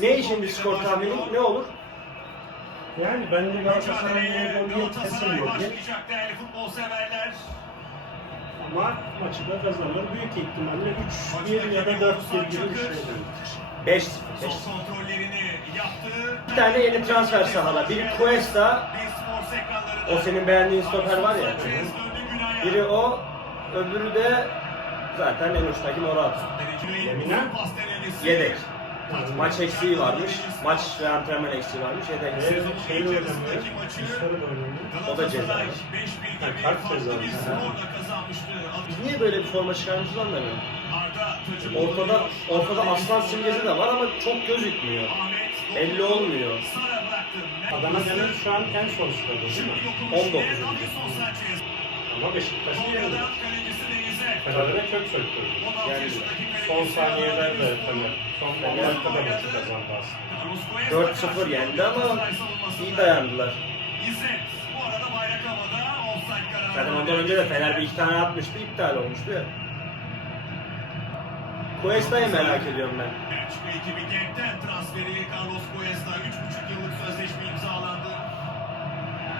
Ne kombine skor tahmini ne olur? Yani bence Galatasaray'ın gol diye kesin yok. başlayacak değerli futbol severler. Ama maçı da kazanır. Büyük ihtimalle 3-1 ya da 4-1 gibi bir şey. 5 Son 5 kontrollerini yaptı. Bir tane yeni transfer sahada. Biri Cuesta, o senin beğendiğin stoper var ya. Biri o, öbürü de zaten en uçtaki Morata. Yedek. Maç eksiği varmış. Maç ve antrenman eksiği varmış. Yedek. Sezonun Şey maçı oynamıyor. O da ceza. Galatasaray 5-1 Ha, gibi kart. Biz niye böyle bir forma çıkarmışız anlamıyorum. Ortada ortada aslan simgesi de var ama çok gözükmüyor. Belli olmuyor. Adana Demir şu an en son sırada değil Şimdi mi? dokunmuş 19. Ama Beşiktaş'ı yenildi. Fener'e kök söktürdü. 16 Yani Son kalecisi saniyeler de Adana Fener. Son 10 Fener- dakikada maçı kazandı aslında. Carlos Cuesta 4-0 yendi ama iyi dayandılar. İzzet bu arada bayrak havada offside kararı. Zaten ondan önce de Fener bir iki tane atmıştı, iptal olmuştu ya. Cuesta'yı merak ediyorum ben. Belçika ekibi Genk'ten transferi Carlos Cuesta 3,5 yıllık sözleşme imzalandı.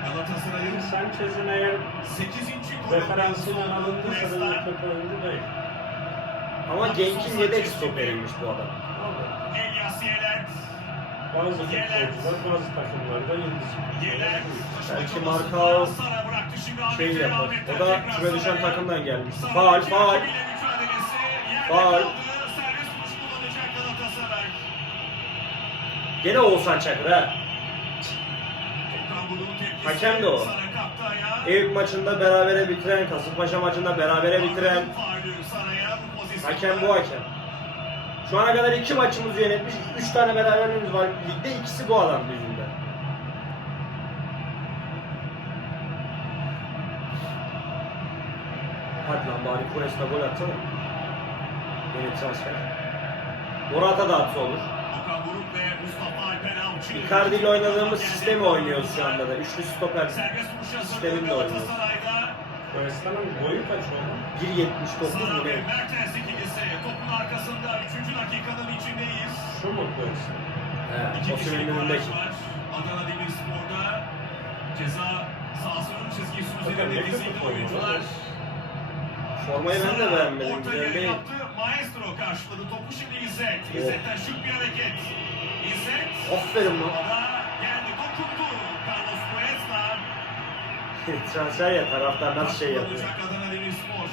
Galatasaray'ın Sanchez'in eğer 8. golü referansıyla oldu alındıysa da Cuesta. iyi kötü oyuncu değil. Ama Genk'in yedek stoperiymiş bu adam. Bazı futbolcular bazı takımlarda yıldız. Belki Markao Şey yapar. O da küme düşen takımdan gelmiş. Faal, faal. Faal. kaldı. Serbest vuruş kullanacak Galatasaray. Gene Oğuzhan Çakır ha. Hakem de o. Eyüp maçında berabere bitiren, Kasımpaşa maçında berabere bitiren hakem bu hakem. Şu ana kadar iki maçımızı yönetmiş, üç tane beraberliğimiz var. Ligde ikisi bu adam yüzünden. Hadi lan bari Cuesta gol atsana. Yeni transfer. Morata da atsa olur. Icardi ile oynadığımız sistemi oynuyoruz şu anda da. Üçlü stoper sisteminde oynuyoruz. Koyesta'nın boyu kaç oldu? 1.79 Sara mu ne? Mertens ikilisi. Topun arkasında 3. dakikanın içindeyiz. Şu mu Koyesta? He, Osimhen'in kişilik önündeki. Adana Demirspor'da ceza sahasının kötü dizildi forma oyuncular. var. Formayı ben de beğenmedim. Ortayı Güzel değil. yaptı. Maestro karşıladı. Topu şimdi İzzet. Oh. İzzet'ten şık bir hareket. İzzet. Aferin lan. Geldi dokundu. Carlos Cuesta. Transfer ya taraftar nasıl şey yapıyor. Adana Demirspor.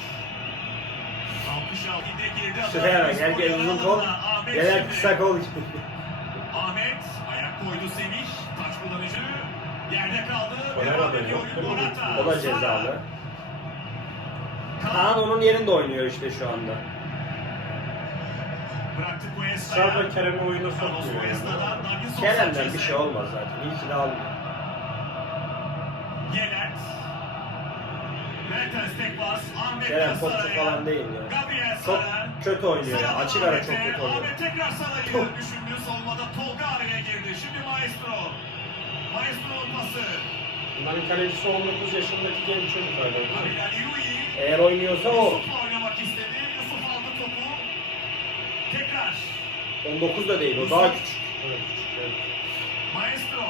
66'da girdi. Adana Şuraya bak herkes uzun kol, şimdi. kısa kol. Ahmet ayak koydu Semih. Taç kullanıcı. Yerde kaldı. Devam ediyor? Morata. O da cezalı. Kaan onun yerinde oynuyor işte şu anda. bıraktı Cuesta'ya. Sağda Kerem'i oyuna sokmuyor. Yani. Kerem'den bir şey olmaz zaten. İyi ki de almıyor. Yelert. Mertens tek pas. Ahmet Kerem topçu falan değil ya. Çok kötü oynuyor ya. Açık ara çok kötü oynuyor. Ahmet tekrar Sara'yı düşündü. Solmada Tolga araya girdi. Şimdi Maestro. Maestro'nun pası. Bunların kalecisi 19 yaşındaki genç çocuk hala. Eğer oynuyorsa o. Yusuf'la oynamak istedi. Yusuf aldı topu. Tekrar. 19 da değil o daha küçük. Evet, küçük, evet. Maestro.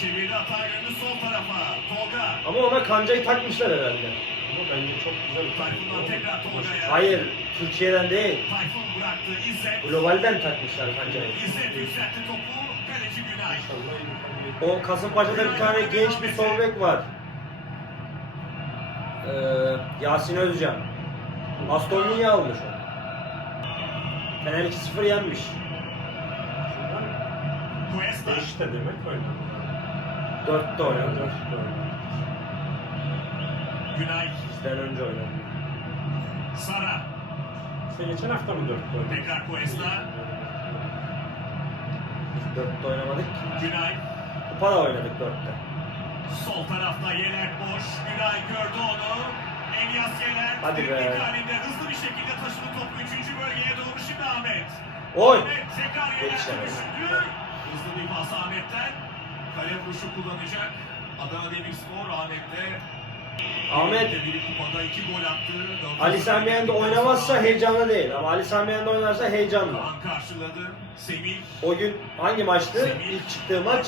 Çevirdi hata yönünü sol tarafa. Tolga. Ama ona kancayı takmışlar herhalde. Ama bence çok güzel bir Tayfun'dan tekrar Tolga'ya. Hayır, Türkiye'den değil. Tayfun bıraktı. İzzet. Globalden takmışlar kancayı. İzzet yükseltti topu. O Kasımpaşa'da bir tane genç bir sol bek var. Ee, Yasin Özcan. Aston Villa almış o. Fener 2-0 yenmiş. İşte demek oynadı. 4'te oynadı. Dörtte oynadı. Günay. Bizden önce oynadı. Sara. Sen geçen hafta mı dörtte oynadın? Tekrar Cuesta. 4'te oynamadık ki. Günay. Kupa da oynadık 4'te. Sol tarafta Yeler boş. Günay gördü onu. Elias Yeler. Hadi be. halinde hızlı bir şekilde taşıdı topu 3. bölgeye doğru şimdi Ahmet. Oy! Ahmet tekrar Yetişemedi. düşündü. Hızlı bir pas Ahmet'ten. Kale vuruşu kullanacak. Adana Demirspor Ahmet'te Ahmet. Ali Sami Yen de oynamazsa heyecanlı değil ama Ali Sami Yen de oynarsa heyecanlı. Semih. O gün hangi maçtı? İlk çıktığı maç.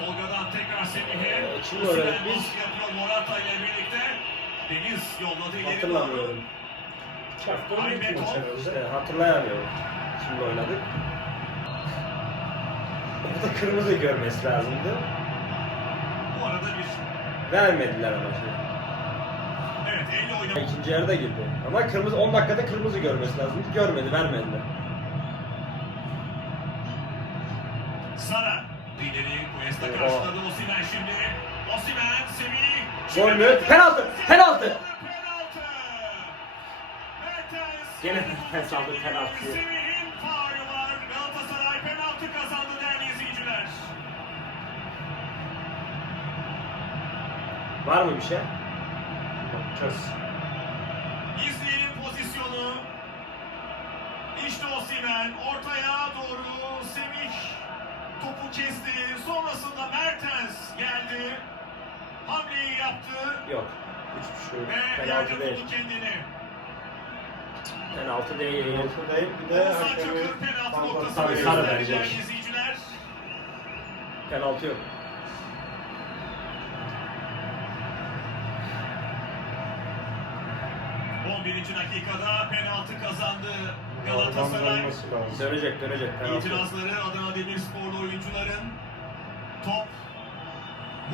Tolga'dan tekrar Semih'e. Ee, Osimhen oynadık biz? Morata ile birlikte. Deniz yolladı ileri Hatırlamıyorum. Maç herhalde. İşte hatırlayamıyorum. Şimdi oynadık. Orada kırmızı görmesi lazımdı. Bu arada bir Vermediler ama şey. evet. İkinci yarıda girdi. Ama kırmızı 10 dakikada kırmızı görmesi lazımdı. Görmedi, vermediler. Sara. İleri Cuesta karşıladı Osimhen şimdi. Osimhen Semih. Gol mü? Penaltı! Penaltı! Penaltı! Gene Mertens aldı penaltıyı. Var mı bir şey? Bakacağız. İzleyelim pozisyonu. İşte Osimhen ortaya doğru Semih topu kesti. Sonrasında Mertens geldi. Hamleyi yaptı Yok. Hiçbir şey yok. ve Penaltı yerde değil. buldu kendini. Penaltı değil. Penaltı değil. Bir de Oğuzhan hakemi Çakır penaltı fazla noktasını Tabii, sarı verecek. izleyiciler. Penaltı yok. On birinci dakikada penaltı kazandı Galatasaray. Dönecek, dönecek. Penaltı. İtirazları Adana Demirsporlu oyuncuların top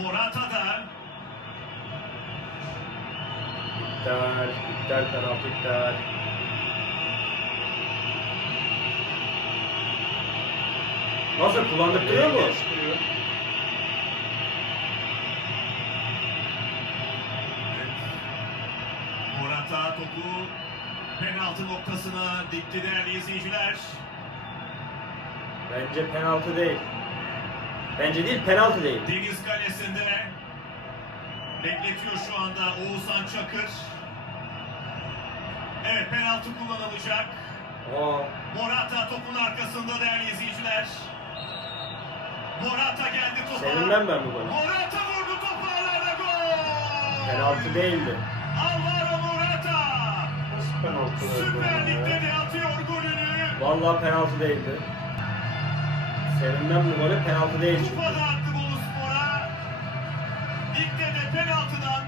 Morata'da İptal, iptal, penaltı iptal. Nasıl kullandırtıyor mu? Topu penaltı noktasına dikti değerli izleyiciler. Bence penaltı değil. Bence değil, penaltı değil. Deniz kalesinde bekletiyor şu anda Oğuzhan Çakır. Evet penaltı kullanılacak. Aa, Morata topun arkasında değerli izleyiciler. Morata geldi topa. sevinmem ben bu golü. Morata vurdu topu ağlara gol. Penaltı değildi. Alvaro Morata. Penaltı Süper Lig'de de atıyor golünü. Vallahi penaltı değildi. Sevinmem bu golü, penaltı değil çünkü. Kupada attı Bolu Spor'a. Ligde de penaltıdan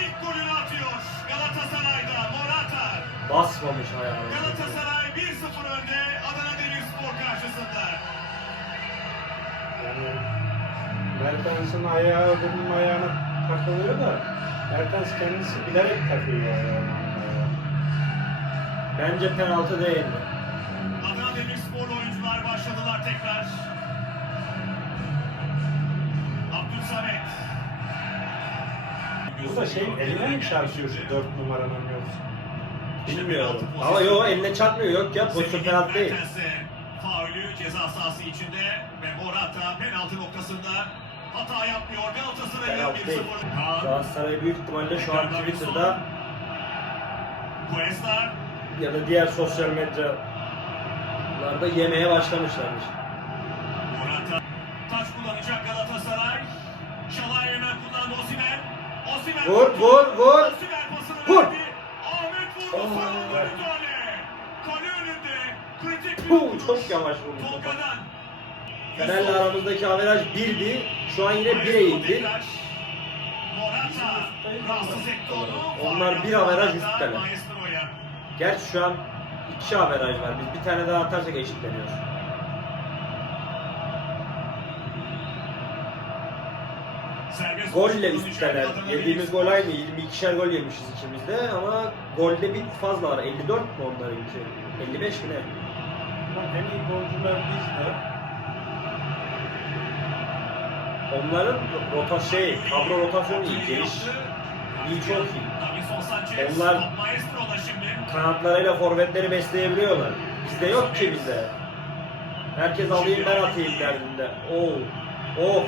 ilk golünü atıyor Galatasaray'da Morata. Basmamış ayağını. Galatasaray 1-0 önde Adana Demirspor karşısında. Yani Mertens'in ayağı öbürünün ayağına takılıyor da Mertens kendisi bilerek takıyor ayağını. Bence penaltı değildi. Adana Demirspor oyuncular başladılar tekrar. Abdülsamet. Bu da şey eline mi çarpıyor şu 4 numaranın yoksa? Bilmiyorum. Ama yok eline çarpmıyor yok ya pozisyon penaltı değil. Faulü ceza sahası içinde ve Morata penaltı noktasında hata yapmıyor. Değil. 1-0. Kaan, Galatasaray büyük ihtimalle şu an Twitter'da Cuesta, ya da diğer sosyal medyalarda yemeye başlamışlarmış. Morata. Taç kullanacak Galatasaray. Şalay hemen kullandı Osimhen. Osimhen Vur, vur, vur. Osimhen pasını Vur. verdi. Ahmet vurdu. Oh. Müdahale. Kale önünde. Kritik bir vuruş. çok yavaş vurdu. Tolga'dan. Fener'le aramızdaki averaj 1'di. Şu an yine 1'e indi. Morata rahatsız etti onu. Onlar bir averaj üstteler. Gerçi şu an 2 averaj var. Biz bir tane daha atarsak eşitleniyoruz. Golle üstteler. Yediğimiz gol aynı. 22'şer gol yemişiz ikimiz de ama golde bir fazla var. 54 mi onlarınki? 55 mi ne? En iyi golcüler bizde. Onların rota şey, kadro rotasyonu iyi, geniş. İyi, çok iyi. Onlar-. Kanatlarıyla forvetleri besleyebiliyorlar. Bizde yok ki bizde. Herkes alayım ben atayım derdinde. Oo. Oh.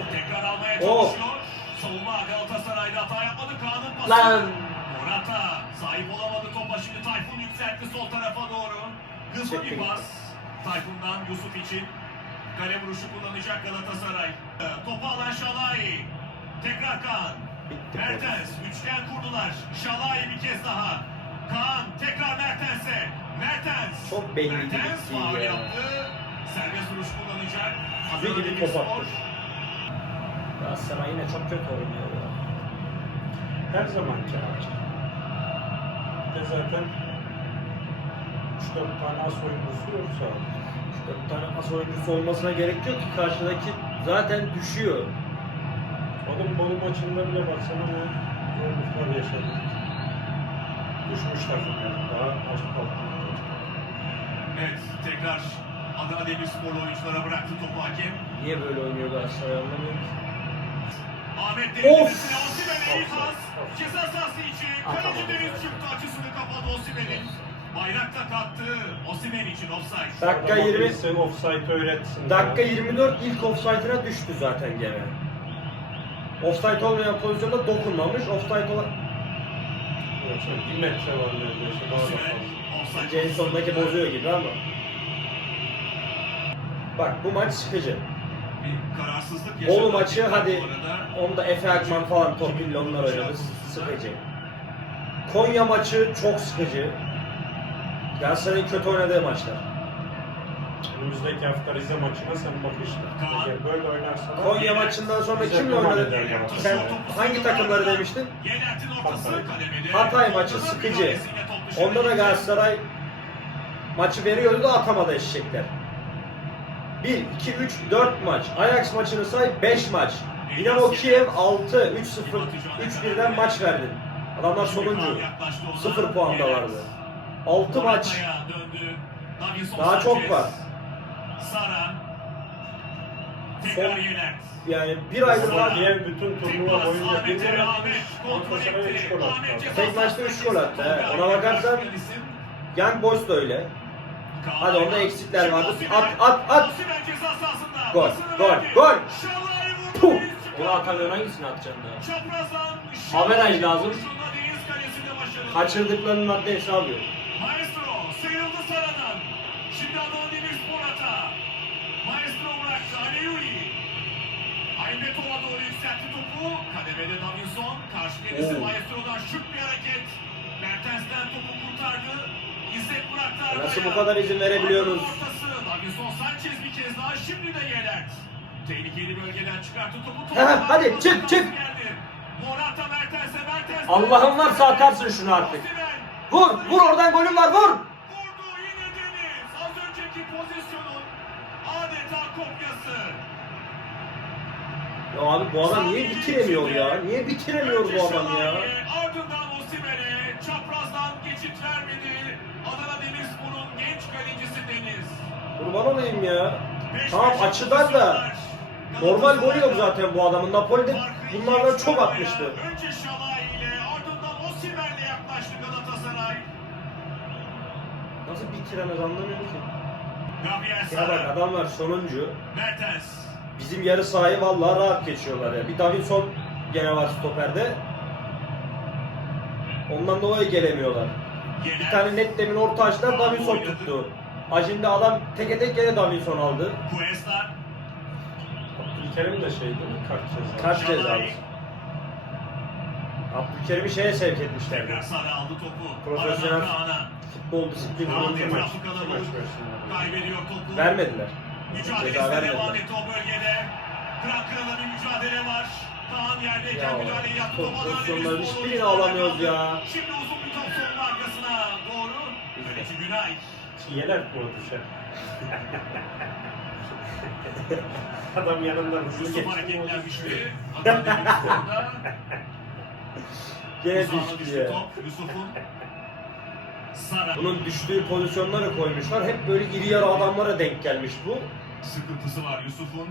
Oh. çalışıyor. Savunma Galatasaray'da hata yapmadı. Kaan'ın pası. Lan. Morata sahip olamadı topa şimdi Tayfun yükseltti sol tarafa doğru. Hızlı bir pas. Tayfun'dan Yusuf için. Kale vuruşu kullanacak Galatasaray. Topu alan Şalay. Tekrar Kaan. Bitti. Mertens üçgen kurdular. Şalay bir kez daha. Kaan tekrar Mertens'e. Mertens. Çok belli Mertens gitti faul ya. yaptı. Serbest vuruş kullanacak. Füze gibi top attı. Galatasaray yine çok kötü oynuyor ya. Her zamanki maç. De zaten 3-4 tane as oyuncusu yoksa Dört tane pas oyuncusu olmasına gerek yok ki karşıdaki zaten düşüyor. Oğlum Bolu maçında bile baksana ne zorluklar yaşadık. Düşmüş takım yani. Daha az kaldı. Evet tekrar Adana Demirspor oyunculara bıraktı topu hakem. Niye böyle oynuyor Galatasaray anlamıyorum ki. Ahmet Of! Denizli'sine Osimhen'e iyi pas. Ceza sahası içi. Kaleci Deniz çıktı. Açısını kapadı Osimhen'in. Bayrak da kalktı. Osimhen için offside. Dakika Adama 20 birisi offside öğretsin. Dakika ya. 24 ilk offside'ına düştü zaten gene. Offside olmayan pozisyonda dokunmamış. Offside olan Yoksa bir metre var neredeyse. Daha da fazla. offside. en sondaki bozuyor gibi ama. Bak bu maç sıkıcı. Bir kararsızlık yaşadı maçı hadi onda Efe Akman falan Topil'le onlar oynadı. Sıkıcı. Konya maçı çok sıkıcı. Galatasaray'ın kötü oynadığı maçlar. Önümüzdeki hafta Rize maçına sen bak işte. Kaan. Eğer böyle oynarsan Konya maçından sonra Bize kimle duman oynadı? eder bana. Sen hangi takımları demiştin? Yenert'in ortası Hatay. Hatay maçı sıkıcı. Onda da. Galatasaray maçı veriyordu da atamadı eşekler. 1, 2, 3, 4 maç. Ajax maçını say 5 maç. Dinamo Kiev 6, 3-0, 3-1'den maç verdin. Adamlar sonuncu. Yaklaştı ona. 0 puandalardı. 6 maç. Daha çok var. Sara. Tekrar Son- Yenert. Yani bir aydır var. Diğer bütün turnuva boyunca Ahmet'e bir Ahmet kontrol etti. 3 gol Ahmet Tek maçta sahasına üç gol attı, he. Ona bakarsan- Young Boys da öyle. Hadi onda eksikler vardı. At, at, at. Gol, gol, gol. Puh! Onu atamıyorsun hangisini atacaksın daha? Averaj lazım. Kaçırdıklarının haddi hesabı yok. Maestro sıyrıldı Sara'dan. Şimdi hata. Maestro bıraktı. Aleyuri. Aymetova doğru yükseltti topu. Kademede Davinson. Karşı gerisi Oo. Maestro'dan şık bir hareket. Mertens'ten topu kurtardı. İzzet bıraktı Ya arkaya. nasıl bu kadar izin verebiliyorsunuz? Adana ortası. Davinson Sanchez bir kez daha. Şimdi de Yelert. Tehlikeli bölgeden çıkarttı topu. topu hadi, çık, çık. geldi. Morata Mertens'e Mertens. Allah'ın varsa atarsın şunu artık. Vur, vur oradan golün var vur. Kopyası. Ya abi bu adam niye bitiremiyor ya? Niye bitiremiyor bu adam ya? Ardından Osimhen'e çaprazdan geçit vermedi. Adana Demirspor'un genç kalecisi Deniz. Kurban olayım ya. Tamam açıdan da normal golü yok zaten bu adamın. Napoli'de bunlardan çok atmıştı. Önce Şalay ile ardından Osimhen'le yaklaştı Galatasaray. Nasıl bitiremez anlamıyorum ki. Ya bak adamlar sonuncu. Bizim yarı sahayı vallahi rahat geçiyorlar ya. Bir Davinson gene var stoperde. Ondan dolayı gelemiyorlar. Bir tane net demin orta açtılar Davinson tuttu. Acinde adam teke tek gene Davinson aldı. Abdülkerim de şey değil mi? Kart ceza. Kaç Şalay. cezası? Abdülkerim'i şeye sevk etmişler. Sara aldı topu. Profesyonel futbol disiplini unutma. maç. Kaybediyor topu. Vermediler. Mücadelesine Ceza devam etti o bölgede. Kıran kırana bir mücadele var. Kaan yerdeyken Ya, müdahaleyi yaptı. top pozisyonları hiçbirini alamıyoruz ya. Şimdi uzun bir top sonun arkasına doğru. Kaleci Günay. Yeler mi o düşer? Adam yanından hızlı Yusuf geçti. hareketlenmişti. Adana Demirspor'da. Gene düştü ya. top. Yusuf'un. Sara. Bunun düştüğü pozisyonları koymuşlar. Hep böyle iri yarı adamlara denk gelmiş bu. Sıkıntısı var Yusuf'un.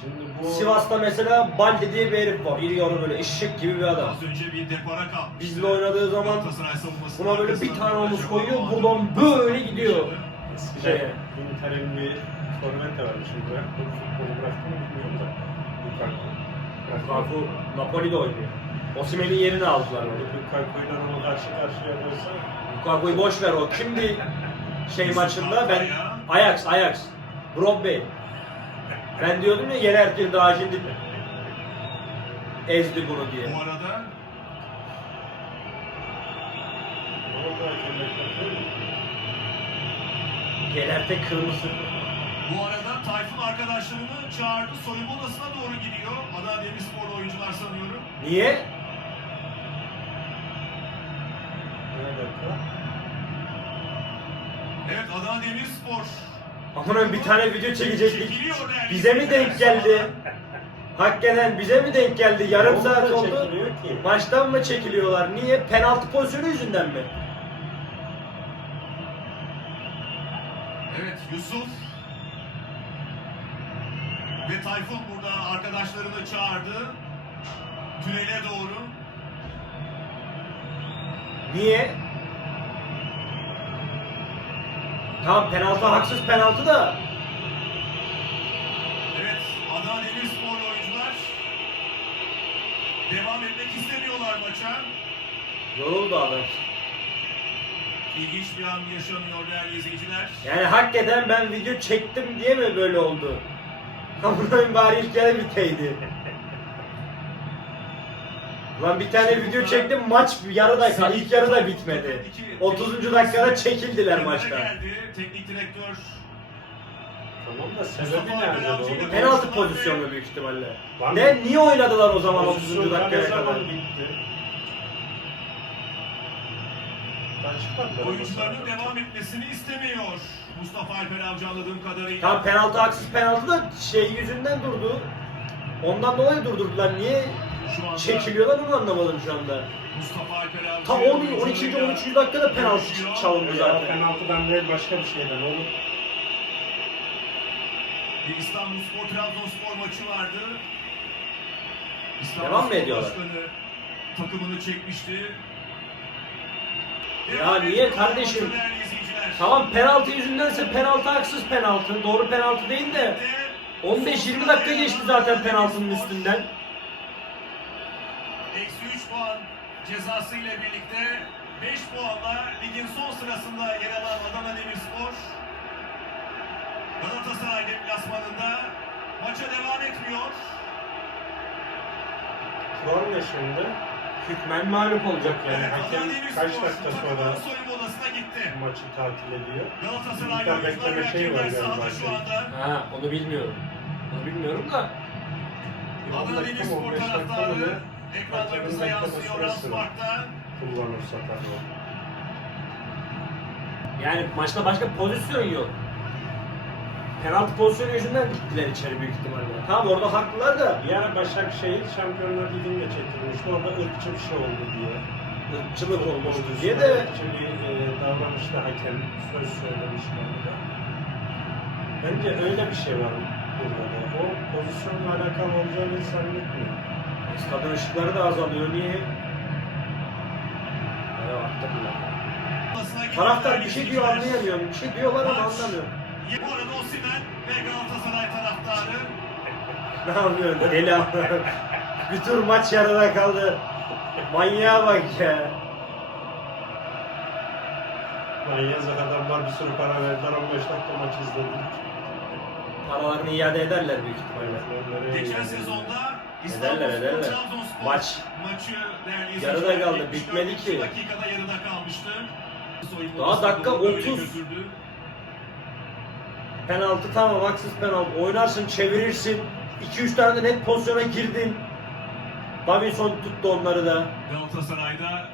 Şimdi bu Sivas'ta mesela Balde diye bir herif var. İri yarı böyle eşek gibi bir adam. Az önce bir depara kalmıştı. Bizle oynadığı zaman buna böyle bir tane omuz koyuyor, buradan böyle gidiyor. eskiden Şeye. Inter'in bir forvete vardı. Şimdi bıraktı. Futbolu bıraktı mı bilmiyorum da. Lukaku. Lukaku Napoli'de oynuyor. Osimhen'in yerini aldılar onu. Lukaku'yla onu karşı karşıya koysa Lukaku'yu boş ver o. Kimdi şey maçında? Ben Ajax, Ajax. Brobby. Ben diyordum ya Yener girdi ha şimdi. ezdi bunu diye. Bu arada? Gelerte kırmızı. bu arada Tayfun arkadaşlarını çağırdı. Soyunma odasına doğru gidiyor. Adana Demirspor oyuncular sanıyorum. Niye? Evet Adana Demirspor. Aman bir tane video çekecektik. Bize mi denk geldi? Hakikaten bize mi denk geldi? Yarım Onda saat oldu. ki. Maçtan mı çekiliyorlar? Niye? Penaltı pozisyonu yüzünden mi? Evet Yusuf ve Tayfun burada arkadaşlarını çağırdı. Tünele doğru. Niye? Tamam penaltı haksız penaltı da. Evet Adana Demirspor oyuncular devam etmek istemiyorlar maça. Yoruldu adam. İlginç bir an yaşanıyor değerli izleyiciler. Yani hakikaten ben video çektim diye mi böyle oldu? Aman bari ilk biteydi. Lan bir tane video çektim maç yarıda kal, ilk yarıda bitmedi. 30. dakikada çekildiler Kenara maçta. Geldi. Teknik direktör Tamam da sebebi nerede doğru? Penaltı pozisyonu büyük ihtimalle. Ne niye oynadılar o zaman 30. Pozisyonlar dakikaya kadar? zaman bitti? Ben oyuncularının devam etmesini istemiyor. Mustafa Alper Avcı anladığım kadarıyla. Tam penaltı haksız penaltı da şey yüzünden durdu. Ondan dolayı durdurdular. Niye çekiliyorlar onu anlamadım şu anda. Tam 10, 12. 13. dakikada penaltı çalındı zaten. penaltıdan değil başka bir şeyden oğlum. Bir İstanbul Spor Trabzonspor maçı vardı. Devam mı ediyorlar? Başkanı takımını çekmişti. Ya niye kardeşim? Tamam penaltı yüzündense penaltı haksız penaltı. Doğru penaltı değil de. Ve 15-20 dakika geçti zaten penaltının üstünden. Eksi 3 puan cezası ile birlikte 5 puanla ligin son sırasında yer alan Adana Demirspor Galatasaray deplasmanında maça devam etmiyor. Ne şimdi? Hükmen mağlup olacak yani. Evet, hakem kaç dakika sonra- takımının soyunma odasına gitti. Maçı tatil ediyor. Galatasaray Bir tane oyuncular ve bekleme şeyi var hakemler galiba. şu anda. Ha onu bilmiyorum. Onu bilmiyorum da. Bir Adana dakika mı, Demirspor 15 dakika mı taraftarı ne? Ekranlarımıza Hakemin yansıyor. Ranspark'ta. Kullanırsa tabii. Yani maçta başka pozisyon yok. Penaltı pozisyonu yüzünden gittiler içeri büyük ihtimalle. Tamam orada haklılar da. Bir ara Başakşehir Şampiyonlar Ligi'nde çekilmişti. Orada ırkçı bir şey oldu diye. Irkçılık olmuştu diye de. ırkçı bir e, davranışta hakem söz söylemiş galiba. Bence öyle bir şey var burada da. O pozisyonla alakalı olacağını hiç zannetmiyorum. Stadın ışıkları da azalıyor. Niye? Ya haklılar. Odasına gitti Taraftar bir şey diyor anlayamıyorum. Bir şey diyorlar ama anlamıyorum. Bu arada Osimhen ve Galatasaray taraftarı Ne yapıyor? Deli. Bir tur maç yarıda kaldı. Manyağa bak ya. Lan yazık adamlar bir sürü para verdiler 15 dakika maç izlediler. Paralarını iade ederler büyük ihtimalle. Geçen sezonda Ederler, ederler. Maç yarıda kaldı, 74. bitmedi ki. dakikada yarıda kalmıştı. Soyunma Daha dakika doğru böyle 30. götürdü. penaltı tamam haksız penaltı. Oynarsın çevirirsin. 2-3 tane de net pozisyona girdin. Davinson tuttu onları da. Galatasaray'da